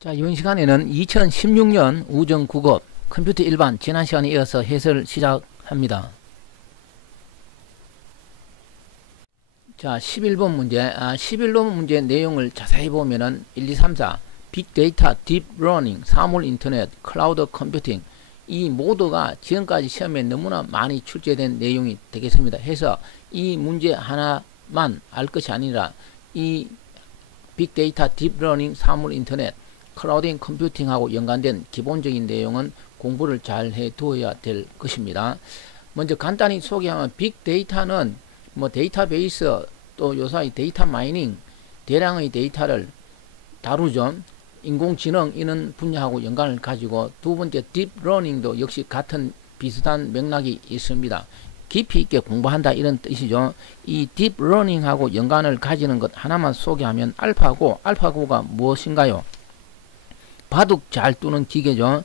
자, 이번 시간에는 2016년 우정 국어 컴퓨터 일반 지난 시간에 이어서 해설 시작합니다. 자, 11번 문제. 11번 문제 내용을 자세히 보면은 1, 2, 3, 4 빅데이터, 딥러닝, 사물 인터넷, 클라우드 컴퓨팅 이 모두가 지금까지 시험에 너무나 많이 출제된 내용이 되겠습니다. 해서 이 문제 하나만 알 것이 아니라 이 빅데이터, 딥러닝, 사물 인터넷, 클라우드 컴퓨팅하고 연관된 기본적인 내용은 공부를 잘 해 두어야 될 것입니다. 먼저 간단히 소개하면 빅데이터는 뭐 데이터베이스 또 요사이 데이터 마이닝 대량의 데이터를 다루죠. 인공지능 이런 분야하고 연관을 가지고 두 번째 딥러닝도 역시 같은 비슷한 맥락이 있습니다. 깊이 있게 공부한다 이런 뜻이죠. 이 딥러닝하고 연관을 가지는 것 하나만 소개하면 알파고, 알파고가 무엇인가요? 바둑 잘 두는 기계죠.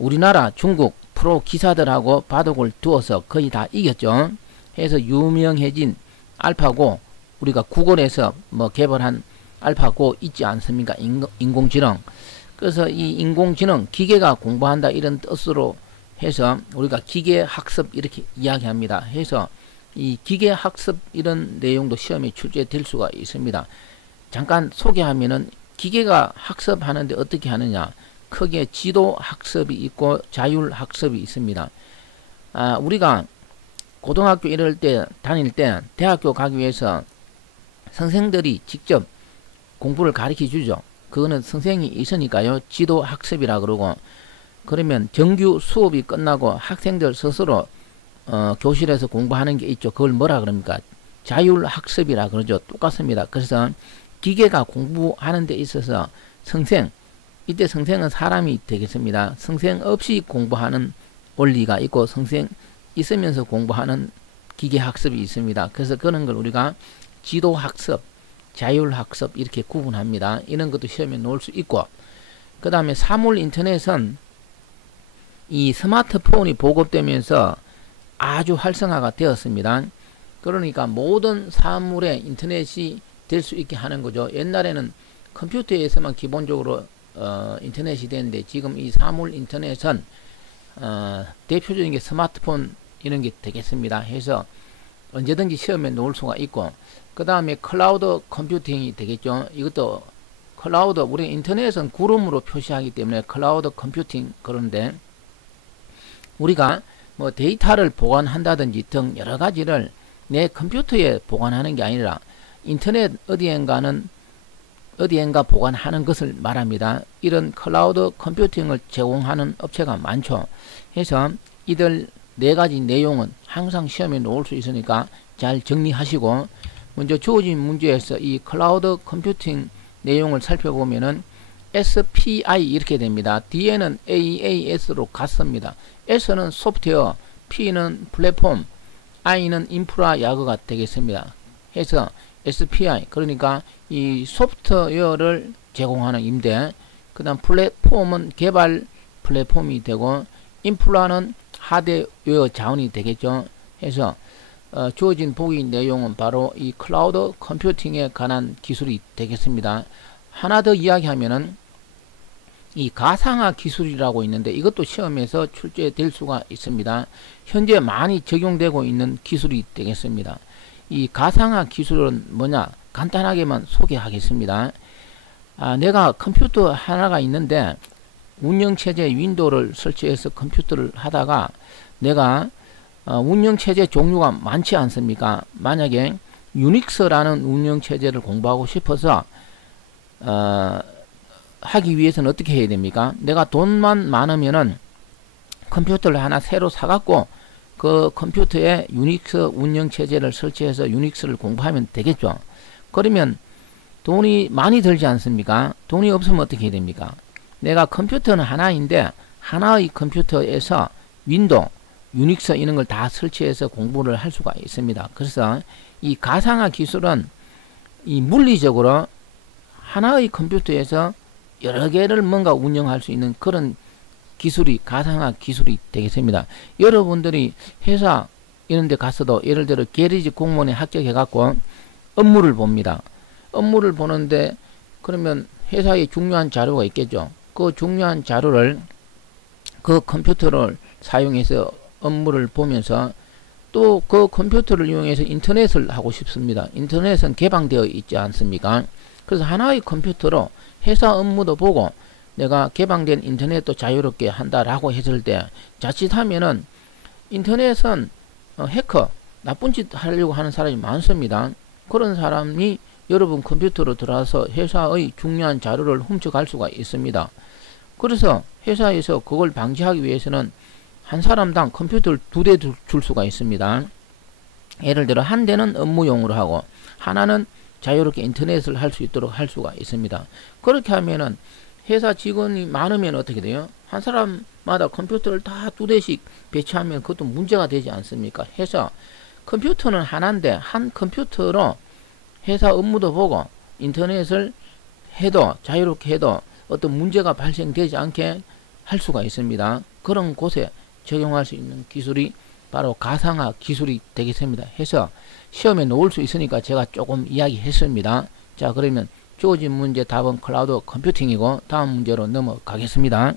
우리나라 중국 프로 기사들하고 바둑을 두어서 거의 다 이겼죠. 해서 유명해진 알파고, 우리가 구글에서 뭐 개발한 알파고 있지 않습니까? 인공지능. 그래서 이 인공지능 기계가 공부한다 이런 뜻으로 해서 우리가 기계학습 이렇게 이야기합니다. 해서 이 기계학습 이런 내용도 시험에 출제될 수가 있습니다. 잠깐 소개하면은 기계가 학습하는데 어떻게 하느냐, 크게 지도학습이 있고 자율학습이 있습니다. 우리가 고등학교 이럴 때 다닐 때 대학교 가기 위해서 선생들이 직접 공부를 가르쳐 주죠. 그거는 선생이 있으니까요 지도학습이라 그러고, 그러면 정규 수업이 끝나고 학생들 스스로 교실에서 공부하는 게 있죠. 그걸 뭐라 그럽니까? 자율학습이라 그러죠. 똑같습니다. 그래서 기계가 공부하는 데 있어서 선생, 이때 선생은 사람이 되겠습니다. 선생 없이 공부하는 원리가 있고 선생 있으면서 공부하는 기계학습이 있습니다. 그래서 그런 걸 우리가 지도학습, 자율학습 이렇게 구분합니다. 이런 것도 시험에 놓을 수 있고, 그 다음에 사물 인터넷은 이 스마트폰이 보급되면서 아주 활성화가 되었습니다. 그러니까 모든 사물의 인터넷이 될 수 있게 하는 거죠. 옛날에는 컴퓨터에서만 기본적으로 인터넷이 되는데 지금 이 사물 인터넷은 대표적인 게 스마트폰 이런 게 되겠습니다. 해서 언제든지 시험에 놓을 수가 있고, 그 다음에 클라우드 컴퓨팅이 되겠죠. 이것도 클라우드, 우리 인터넷은 구름으로 표시하기 때문에 클라우드 컴퓨팅, 그런데 우리가 뭐 데이터를 보관한다든지 등 여러 가지를 내 컴퓨터에 보관하는 게 아니라 인터넷 어디엔가 보관하는 것을 말합니다. 이런 클라우드 컴퓨팅을 제공하는 업체가 많죠. 해서 이들 네 가지 내용은 항상 시험에 놓을 수 있으니까 잘 정리하시고, 먼저 주어진 문제에서 이 클라우드 컴퓨팅 내용을 살펴보면은 SPI 이렇게 됩니다. 뒤에는 AAS로 같습니다. S는 소프트웨어, P는 플랫폼, I는 인프라 야구가 되겠습니다. 해서 SPI, 그러니까 이 소프트웨어를 제공하는 임대, 그 다음 플랫폼은 개발 플랫폼이 되고, 인프라는 하드웨어 자원이 되겠죠. 해서 주어진 보기 내용은 바로 이 클라우드 컴퓨팅에 관한 기술이 되겠습니다. 하나 더 이야기하면은 이 가상화 기술이라고 있는데 이것도 시험에서 출제될 수가 있습니다. 현재 많이 적용되고 있는 기술이 되겠습니다. 이 가상화 기술은 뭐냐, 간단하게만 소개하겠습니다. 내가 컴퓨터 하나가 있는데 운영체제 윈도우를 설치해서 컴퓨터를 하다가 내가 운영체제 종류가 많지 않습니까? 만약에 유닉스라는 운영체제를 공부하고 싶어서 하기 위해서는 어떻게 해야 됩니까? 내가 돈만 많으면은 컴퓨터를 하나 새로 사갖고 그 컴퓨터에 유닉스 운영체제를 설치해서 유닉스를 공부하면 되겠죠. 그러면 돈이 많이 들지 않습니까? 돈이 없으면 어떻게 해야 됩니까? 내가 컴퓨터는 하나인데 하나의 컴퓨터에서 윈도우, 유닉스 이런 걸 다 설치해서 공부를 할 수가 있습니다. 그래서 이 가상화 기술은 이 물리적으로 하나의 컴퓨터에서 여러 개를 뭔가 운영할 수 있는 그런 기술이 가상화 기술이 되겠습니다. 여러분들이 회사 이런 데 가서도 예를 들어 계리직 공무원에 합격해 갖고 업무를 봅니다. 업무를 보는데 그러면 회사에 중요한 자료가 있겠죠. 그 중요한 자료를 그 컴퓨터를 사용해서 업무를 보면서 또 그 컴퓨터를 이용해서 인터넷을 하고 싶습니다. 인터넷은 개방되어 있지 않습니까? 그래서 하나의 컴퓨터로 회사 업무도 보고 내가 개방된 인터넷도 자유롭게 한다라고 했을 때 자칫하면은 인터넷은 해커, 나쁜 짓 하려고 하는 사람이 많습니다. 그런 사람이 여러분 컴퓨터로 들어와서 회사의 중요한 자료를 훔쳐갈 수가 있습니다. 그래서 회사에서 그걸 방지하기 위해서는 한 사람당 컴퓨터를 2대 줄 수가 있습니다. 예를 들어 한 대는 업무용으로 하고 하나는 자유롭게 인터넷을 할 수 있도록 할 수가 있습니다. 그렇게 하면은 회사 직원이 많으면 어떻게 돼요? 한 사람마다 컴퓨터를 다 2대씩 배치하면 그것도 문제가 되지 않습니까? 해서 컴퓨터는 하나인데 한 컴퓨터로 회사 업무도 보고 인터넷을 해도 자유롭게 해도 어떤 문제가 발생되지 않게 할 수가 있습니다. 그런 곳에 적용할 수 있는 기술이 바로 가상화 기술이 되겠습니다. 해서 시험에 놓을 수 있으니까 제가 조금 이야기했습니다. 자, 그러면 주어진 문제 답은 클라우드 컴퓨팅이고 다음 문제로 넘어가겠습니다.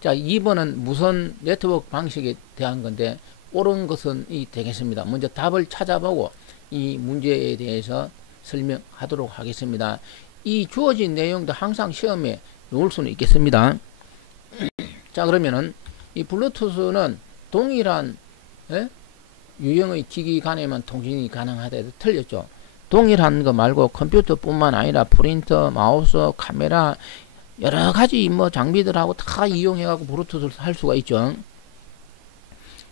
자, 2번은 무선 네트워크 방식에 대한 건데 옳은 것은 이 되겠습니다. 먼저 답을 찾아보고 이 문제에 대해서 설명하도록 하겠습니다. 이 주어진 내용도 항상 시험에 놓을 수는 있겠습니다. 자, 그러면은 이 블루투스는 동일한 유형의 기기 간에만 통신이 가능하다 해도 틀렸죠. 동일한 거 말고 컴퓨터뿐만 아니라 프린터, 마우스, 카메라 여러 가지 뭐 장비들하고 다 이용해가지고 블루투스를 할 수가 있죠.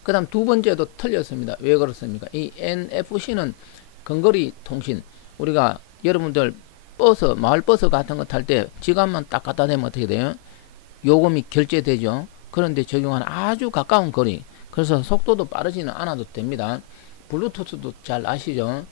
그 다음 두 번째도 틀렸습니다. 왜 그렇습니까? 이 NFC는 근거리 통신, 우리가 여러분들 버스, 마을버스 같은 거 탈 때 지갑만 딱 갖다 대면 어떻게 돼요? 요금이 결제되죠. 그런데 적용하는 아주 가까운 거리, 그래서 속도도 빠르지는 않아도 됩니다. 블루투스도 잘 아시죠?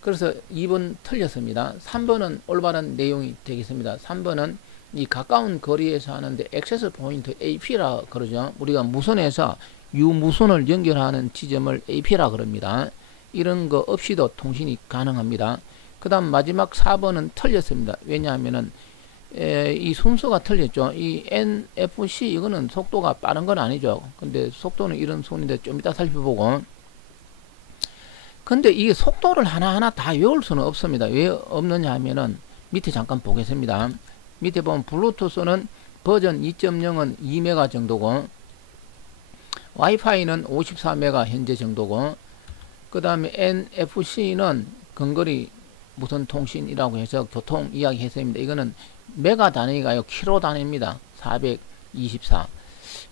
그래서 2번 틀렸습니다. 3번은 올바른 내용이 되겠습니다. 3번은 이 가까운 거리에서 하는데 액세스 포인트 AP라 그러죠. 우리가 무선에서 유무선을 연결하는 지점을 AP라 그럽니다. 이런 거 없이도 통신이 가능합니다. 그 다음 마지막 4번은 틀렸습니다. 왜냐하면은 이 순서가 틀렸죠. 이 NFC 이거는 속도가 빠른 건 아니죠. 근데 속도는 이런 순인데 좀 이따 살펴보고. 근데 이 속도를 하나하나 다 외울 수는 없습니다. 왜 없느냐 하면은 밑에 잠깐 보겠습니다. 밑에 보면 블루투스는 버전 2.0은 2메가 정도고 와이파이는 54메가 현재 정도고 그 다음에 NFC는 근거리 무선 통신이라고 해서 교통 이야기 했습니다. 이거는 메가 단위가요 킬로 단위입니다. 424.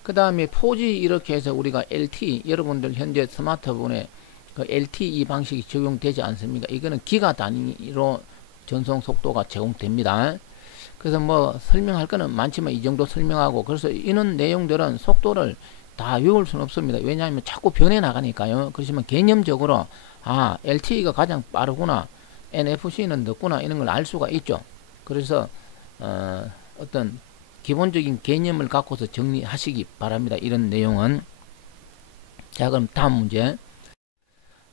그 다음에 4G 이렇게 해서 우리가 LTE, 여러분들 현재 스마트폰에 그 LTE 방식이 적용되지 않습니까? 이거는 기가 단위로 전송 속도가 제공됩니다. 그래서 뭐 설명할 거는 많지만 이 정도 설명하고, 그래서 이런 내용들은 속도를 다 외울 수는 없습니다. 왜냐하면 자꾸 변해 나가니까요. 그렇지만 개념적으로 아, LTE가 가장 빠르구나, NFC는 늦구나, 이런 걸 알 수가 있죠. 그래서 어떤 기본적인 개념을 갖고서 정리하시기 바랍니다. 이런 내용은. 자, 그럼 다음 문제.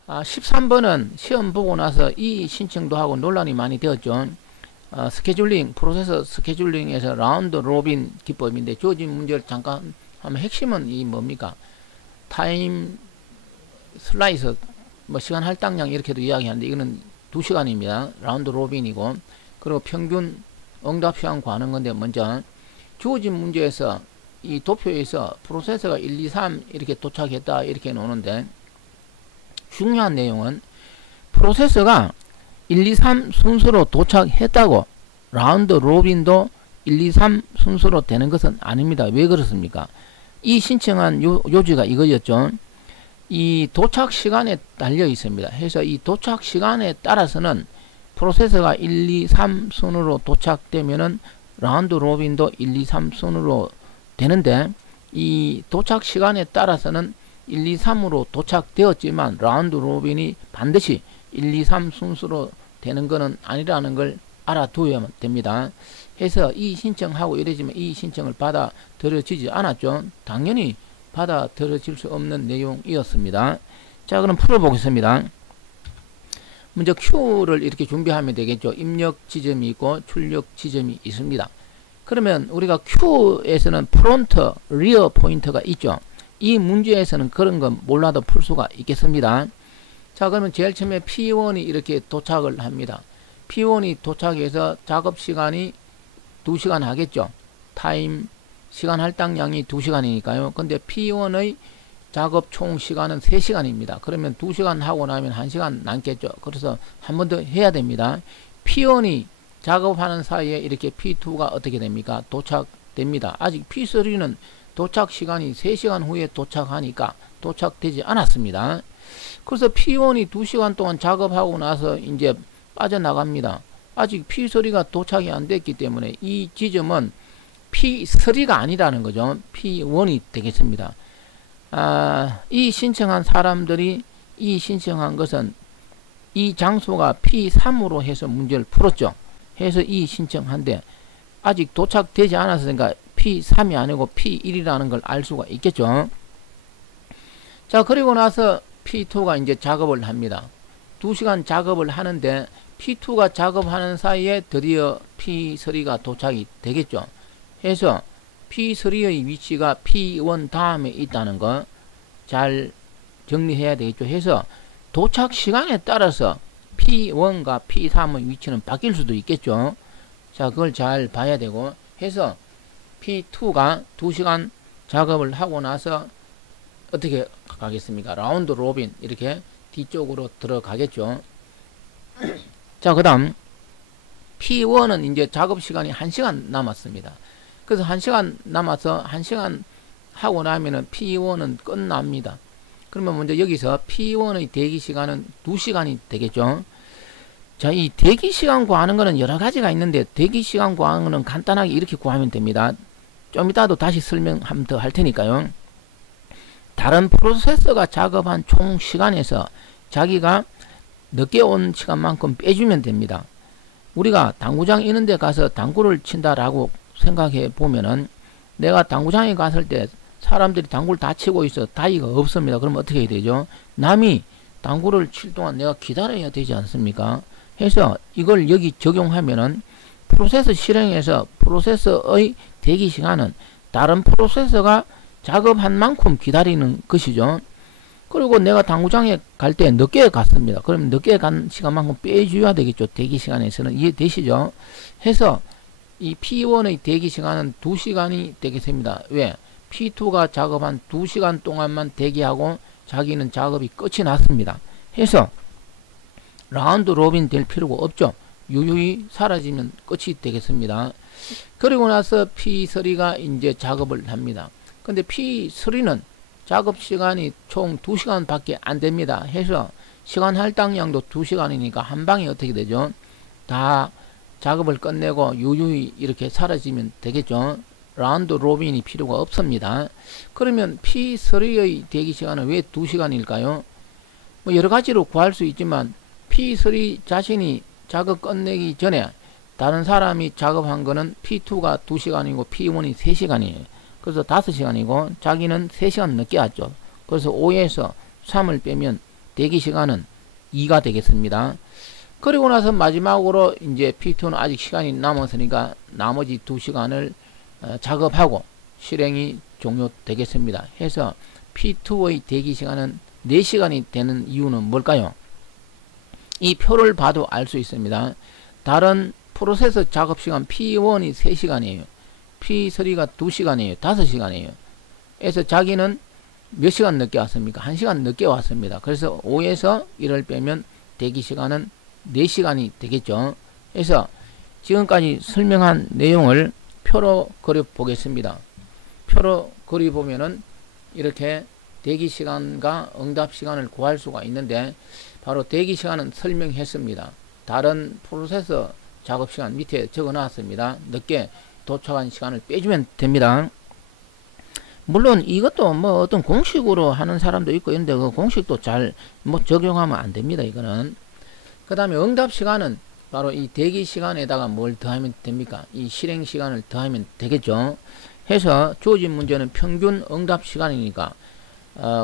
13번은 시험 보고 나서 이 신청도 하고 논란이 많이 되었죠. 스케줄링, 프로세서 스케줄링에서 라운드 로빈 기법인데 주어진 문제를 잠깐 하면 핵심은 이 뭡니까? 타임 슬라이스, 뭐 시간 할당량 이렇게도 이야기하는데 이거는 2시간입니다. 라운드 로빈이고, 그리고 평균 응답 시간 구하는 건데, 먼저 주어진 문제에서 이 도표에서 프로세서가 1, 2, 3 이렇게 도착했다 이렇게 나오는데, 중요한 내용은 프로세서가 1, 2, 3 순서로 도착했다고 라운드 로빈도 1, 2, 3 순서로 되는 것은 아닙니다. 왜 그렇습니까? 이 신청한 요지가 이거였죠. 이 도착 시간에 달려 있습니다. 해서 이 도착 시간에 따라서는 프로세서가 1, 2, 3 순으로 도착되면은 라운드 로빈도 1, 2, 3 순으로 되는데, 이 도착 시간에 따라서는 1, 2, 3으로 도착되었지만 라운드 로빈이 반드시 1, 2, 3 순서로 되는 것은 아니라는 걸 알아두어야 됩니다. 해서 이 신청하고 이러지만 이 신청을 받아들여지지 않았죠. 당연히 받아들여질 수 없는 내용이었습니다. 자, 그럼 풀어보겠습니다. 먼저 Q를 이렇게 준비하면 되겠죠. 입력 지점이 있고 출력 지점이 있습니다. 그러면 우리가 Q에서는 프론트, 리어 포인터가 있죠. 이 문제에서는 그런 건 몰라도 풀 수가 있겠습니다. 자, 그러면 제일 처음에 P1이 이렇게 도착을 합니다. P1이 도착해서 작업 시간이 2시간 하겠죠. 타임, 시간 할당량이 2시간이니까요. 근데 P1의 작업 총 시간은 3시간입니다. 그러면 2시간 하고 나면 1시간 남겠죠. 그래서 한 번 더 해야 됩니다. P1이 작업하는 사이에 이렇게 P2가 어떻게 됩니까? 도착됩니다. 아직 P3는 도착 시간이 3시간 후에 도착하니까 도착되지 않았습니다. 그래서 P1이 2시간 동안 작업하고 나서 이제 빠져나갑니다. 아직 P3가 도착이 안 됐기 때문에 이 지점은 P3가 아니라는 거죠. P1이 되겠습니다. 이 신청한 사람들이 이 신청한 것은 이 장소가 P3으로 해서 문제를 풀었죠. 해서 이 신청한데 아직 도착되지 않았으니까 P3이 아니고 P1이라는 걸 알 수가 있겠죠. 자, 그리고 나서 P2가 이제 작업을 합니다. 2시간 작업을 하는데 P2가 작업하는 사이에 드디어 P3가 도착이 되겠죠. 해서 P3의 위치가 P1 다음에 있다는 거 잘 정리해야 되겠죠. 해서 도착 시간에 따라서 P1과 P3의 위치는 바뀔 수도 있겠죠. 자, 그걸 잘 봐야 되고 해서 P2가 2시간 작업을 하고 나서 어떻게 가겠습니까? 라운드 로빈 이렇게 뒤쪽으로 들어가겠죠. 자, 그 다음 P1은 이제 작업 시간이 1시간 남았습니다. 그래서 1시간 남아서 1시간 하고 나면은 P1은 끝납니다. 그러면 먼저 여기서 P1의 대기 시간은 2시간이 되겠죠. 자, 이 대기 시간 구하는 거는 여러 가지가 있는데 대기 시간 구하는 거는 간단하게 이렇게 구하면 됩니다. 좀 이따도 다시 설명 한 번 더 할 테니까요. 다른 프로세서가 작업한 총 시간에서 자기가 늦게 온 시간만큼 빼주면 됩니다. 우리가 당구장 이런 데 가서 당구를 친다라고 생각해 보면은 내가 당구장에 갔을 때 사람들이 당구를 다 치고 있어 다이가 없습니다. 그러면 어떻게 해야 되죠? 남이 당구를 칠 동안 내가 기다려야 되지 않습니까? 해서 이걸 여기 적용하면은 프로세서 실행에서 프로세서의 대기 시간은 다른 프로세서가 작업한 만큼 기다리는 것이죠. 그리고 내가 당구장에 갈 때 늦게 갔습니다. 그럼 늦게 간 시간만큼 빼줘야 되겠죠. 대기 시간에서는 이해되시죠? 해서 이 P1의 대기 시간은 2시간이 되겠습니다. 왜? P2가 작업한 2시간 동안만 대기하고 자기는 작업이 끝이 났습니다. 해서 라운드 로빈 될 필요가 없죠. 유유히 사라지면 끝이 되겠습니다. 그리고 나서 P3가 이제 작업을 합니다. 근데 P3는 작업 시간이 총 2시간 밖에 안 됩니다. 해서 시간 할당량도 2시간이니까 한 방에 어떻게 되죠? 다 작업을 끝내고 유유히 이렇게 사라지면 되겠죠. 라운드 로빈이 필요가 없습니다. 그러면 P3의 대기 시간은 왜 2시간일까요? 뭐 여러 가지로 구할 수 있지만 P3 자신이 작업 끝내기 전에 다른 사람이 작업한 거는 P2가 2시간이고 P1이 3시간이에요. 그래서 5시간이고 자기는 3시간 늦게 왔죠. 그래서 5에서 3을 빼면 대기 시간은 2가 되겠습니다. 그리고 나서 마지막으로 이제 P2는 아직 시간이 남았으니까 나머지 2시간을 작업하고 실행이 종료되겠습니다. 해서 P2의 대기 시간은 4시간이 되는 이유는 뭘까요? 이 표를 봐도 알 수 있습니다. 다른 프로세서 작업 시간 P1이 3시간이에요. P3가 2시간이에요. 5시간이에요. 그래서 자기는 몇 시간 늦게 왔습니까? 1시간 늦게 왔습니다. 그래서 5에서 1을 빼면 대기 시간은 4시간이 되겠죠. 그래서 지금까지 설명한 내용을 표로 그려 보겠습니다. 표로 그려 보면은 이렇게 대기 시간과 응답 시간을 구할 수가 있는데 바로 대기 시간은 설명했습니다. 다른 프로세서 작업 시간 밑에 적어 놨습니다. 늦게 도착한 시간을 빼주면 됩니다. 물론 이것도 뭐 어떤 공식으로 하는 사람도 있고 있는데 그 공식도 잘 뭐 적용하면 안 됩니다. 이거는. 그 다음에 응답 시간은 바로 이 대기 시간에다가 뭘 더하면 됩니까? 이 실행 시간을 더하면 되겠죠. 해서 주어진 문제는 평균 응답 시간이니까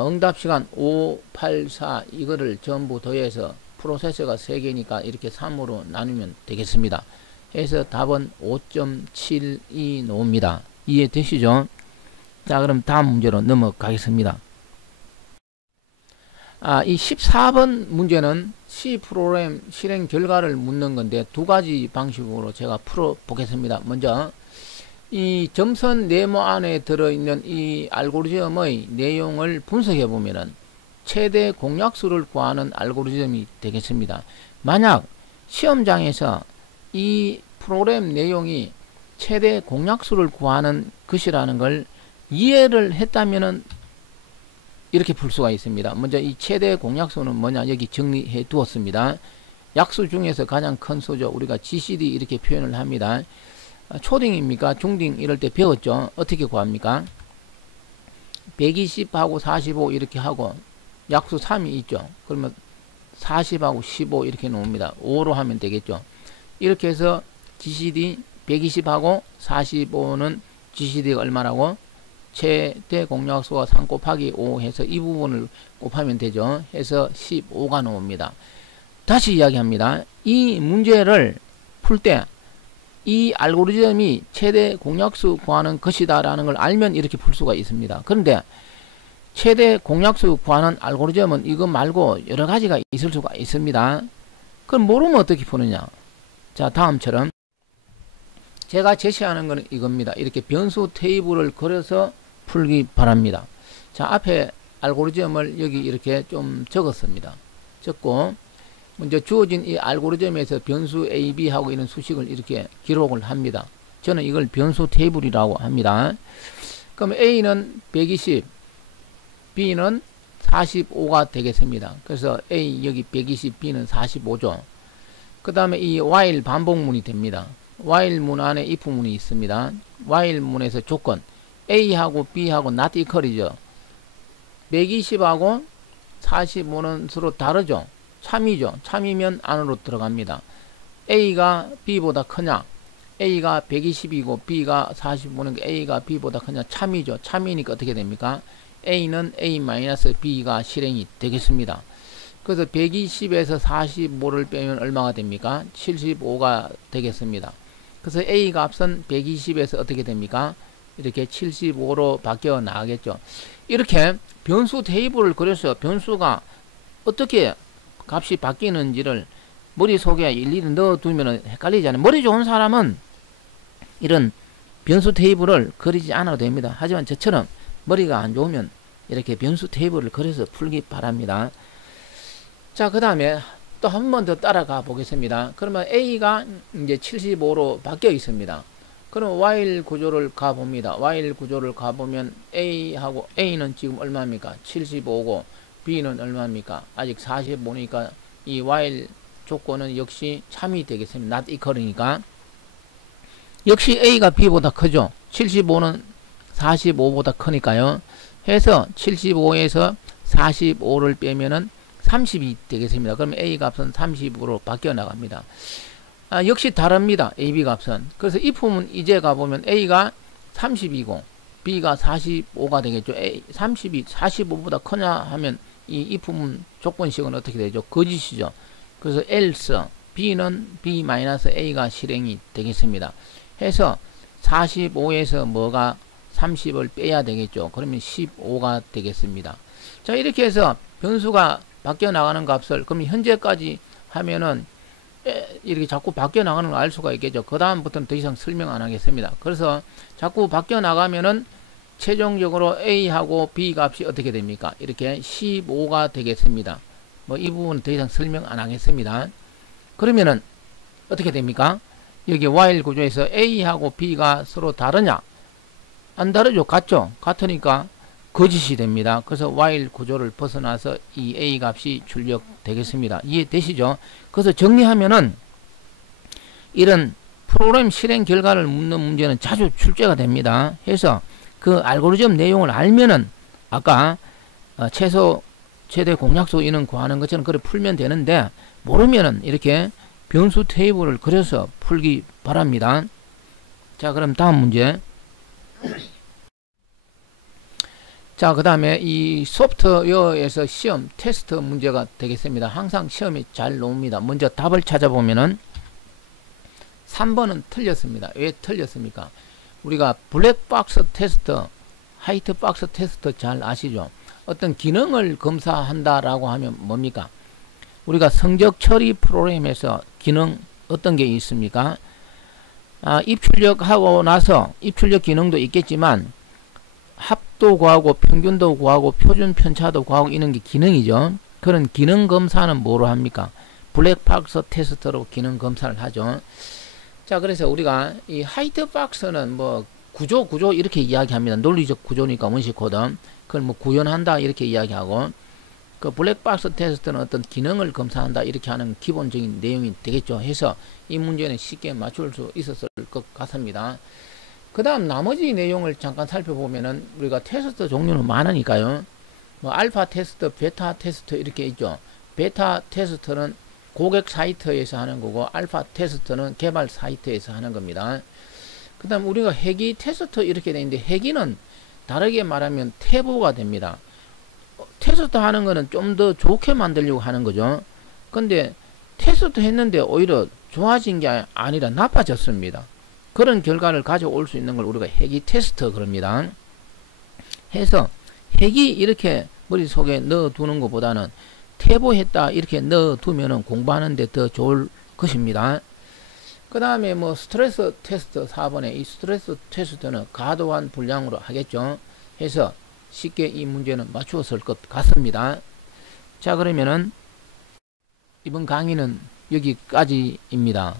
응답 시간 5, 8, 4 이거를 전부 더해서 프로세서가 3개니까 이렇게 3으로 나누면 되겠습니다. 해서 답은 5.72 나옵니다. 이해되시죠? 자, 그럼 다음 문제로 넘어가겠습니다. 이 14번 문제는 C 프로그램 실행 결과를 묻는 건데 두 가지 방식으로 제가 풀어 보겠습니다. 먼저 이 점선 네모 안에 들어있는 이 알고리즘의 내용을 분석해 보면은 최대 공약수를 구하는 알고리즘이 되겠습니다. 만약 시험장에서 이 프로그램 내용이 최대 공약수를 구하는 것이라는 걸 이해를 했다면은 이렇게 풀 수가 있습니다. 먼저 이 최대 공약수는 뭐냐, 여기 정리해 두었습니다. 약수 중에서 가장 큰 수죠. 우리가 GCD 이렇게 표현을 합니다. 초딩입니까? 중딩 이럴 때 배웠죠. 어떻게 구합니까? 120하고 45 이렇게 하고 약수 3이 있죠. 그러면 40하고 15 이렇게 놓습니다. 5로 하면 되겠죠. 이렇게 해서 GCD 120하고 45는 GCD가 얼마라고? 최대 공약수가 3 곱하기 5 해서 이 부분을 곱하면 되죠. 해서 15가 나옵니다. 다시 이야기합니다. 이 문제를 풀 때 이 알고리즘이 최대 공약수 구하는 것이다 라는 걸 알면 이렇게 풀 수가 있습니다. 그런데 최대 공약수 구하는 알고리즘은 이거 말고 여러 가지가 있을 수가 있습니다. 그럼 모르면 어떻게 푸느냐? 자, 다음처럼 제가 제시하는 것은 이겁니다. 이렇게 변수 테이블을 그려서 풀기 바랍니다. 자, 앞에 알고리즘을 여기 이렇게 좀 적었습니다. 적고 먼저 주어진 이 알고리즘에서 변수 A, B 하고 이런 수식을 이렇게 기록을 합니다. 저는 이걸 변수 테이블이라고 합니다. 그럼 A는 120, B는 45가 되겠습니다. 그래서 A 여기 120, B는 45죠. 그 다음에 이 while 반복문이 됩니다. while 문 안에 if 문이 있습니다. while 문에서 조건 A하고 B하고 not equal이죠. 120하고 45는 서로 다르죠. 참이죠. 참이면 안으로 들어갑니다. A가 B보다 크냐? A가 120이고 B가 45는 A가 B보다 크냐? 참이죠. 참이니까 어떻게 됩니까? A는 A-B가 실행이 되겠습니다. 그래서 120에서 45를 빼면 얼마가 됩니까? 75가 되겠습니다. 그래서 A 값은 120에서 어떻게 됩니까? 이렇게 75로 바뀌어 나가겠죠. 이렇게 변수 테이블을 그려서 변수가 어떻게 값이 바뀌는지를 머릿속에 일일이 넣어두면 헷갈리잖아요. 머리 좋은 사람은 이런 변수 테이블을 그리지 않아도 됩니다. 하지만 저처럼 머리가 안 좋으면 이렇게 변수 테이블을 그려서 풀기 바랍니다. 자, 그 다음에 또 한 번 더 따라가 보겠습니다. 그러면 A가 이제 75로 바뀌어 있습니다. 그럼 while 구조를 가봅니다. while 구조를 가보면 A는 지금 얼마입니까? 75고 B는 얼마입니까? 아직 45니까 이 while 조건은 역시 참이 되겠습니다. not equal이니까. 역시 A가 B보다 크죠. 75는 45보다 크니까요. 해서 75에서 45를 빼면은 30이 되겠습니다. 그럼 A 값은 30으로 바뀌어 나갑니다. 역시 다릅니다. AB 값은. 그래서 if는 이제 가보면 A가 30이고 B가 45가 되겠죠. 30이 45보다 크냐 하면 이 if문 조건식은 어떻게 되죠? 거짓이죠. 그래서 else B는 B-A가 실행이 되겠습니다. 해서 45에서 뭐가 30을 빼야 되겠죠. 그러면 15가 되겠습니다. 자, 이렇게 해서 변수가 바뀌어 나가는 값을 그럼 현재까지 하면은 이렇게 자꾸 바뀌어 나가는 걸 알 수가 있겠죠. 그 다음부터는 더 이상 설명 안 하겠습니다. 그래서 자꾸 바뀌어 나가면은 최종적으로 A하고 B 값이 어떻게 됩니까? 이렇게 15가 되겠습니다. 뭐 이 부분은 더 이상 설명 안 하겠습니다. 그러면은 어떻게 됩니까? 여기 while 구조에서 A하고 B가 서로 다르냐? 안 다르죠. 같죠. 같으니까 거짓이 됩니다. 그래서 while 구조를 벗어나서 이 A 값이 출력되겠습니다. 이해되시죠? 그래서 정리하면은 이런 프로그램 실행 결과를 묻는 문제는 자주 출제가 됩니다. 해서 그 알고리즘 내용을 알면은 아까 최대 공약수 인원 구하는 것처럼 그래 풀면 되는데 모르면은 이렇게 변수 테이블을 그려서 풀기 바랍니다. 자, 그럼 다음 문제. 자, 그 다음에 이 소프트웨어에서 시험 테스트 문제가 되겠습니다. 항상 시험이 잘 나옵니다. 먼저 답을 찾아보면은 3번은 틀렸습니다. 왜 틀렸습니까? 우리가 블랙박스 테스트, 화이트박스 테스트 잘 아시죠? 어떤 기능을 검사한다라고 하면 뭡니까? 우리가 성적 처리 프로그램에서 기능 어떤 게 있습니까? 입출력하고 나서 입출력 기능도 있겠지만 합도 구하고 평균도 구하고 표준 편차도 구하고 이런 게 기능이죠. 그런 기능 검사는 뭐로 합니까? 블랙박스 테스트로 기능 검사를 하죠. 자, 그래서 우리가 이 화이트박스는 뭐 구조 이렇게 이야기합니다. 논리적 구조니까 원식 코드. 그걸 뭐 구현한다 이렇게 이야기하고, 그 블랙박스 테스트는 어떤 기능을 검사한다 이렇게 하는 기본적인 내용이 되겠죠. 해서 이 문제는 쉽게 맞출 수 있었을 것 같습니다. 그 다음 나머지 내용을 잠깐 살펴보면은 우리가 테스트 종류는 많으니까요. 뭐 알파 테스트, 베타 테스트 이렇게 있죠. 베타 테스트는 고객 사이트에서 하는 거고, 알파 테스트는 개발 사이트에서 하는 겁니다. 그 다음 우리가 회기 테스트 이렇게 되어 있는데, 회기는 다르게 말하면 태보가 됩니다. 테스트 하는 거는 좀 더 좋게 만들려고 하는 거죠. 근데 테스트 했는데 오히려 좋아진 게 아니라 나빠졌습니다. 그런 결과를 가져올 수 있는 걸 우리가 회기 테스트 그럽니다. 해서 회기 이렇게 머릿속에 넣어두는 것보다는 태보했다 이렇게 넣어두면은 공부하는데 더 좋을 것입니다. 그 다음에 뭐 스트레스 테스트 4번에 이 스트레스 테스트는 과도한 분량으로 하겠죠. 해서 쉽게 이 문제는 맞추었을 것 같습니다. 자, 그러면은 이번 강의는 여기까지입니다.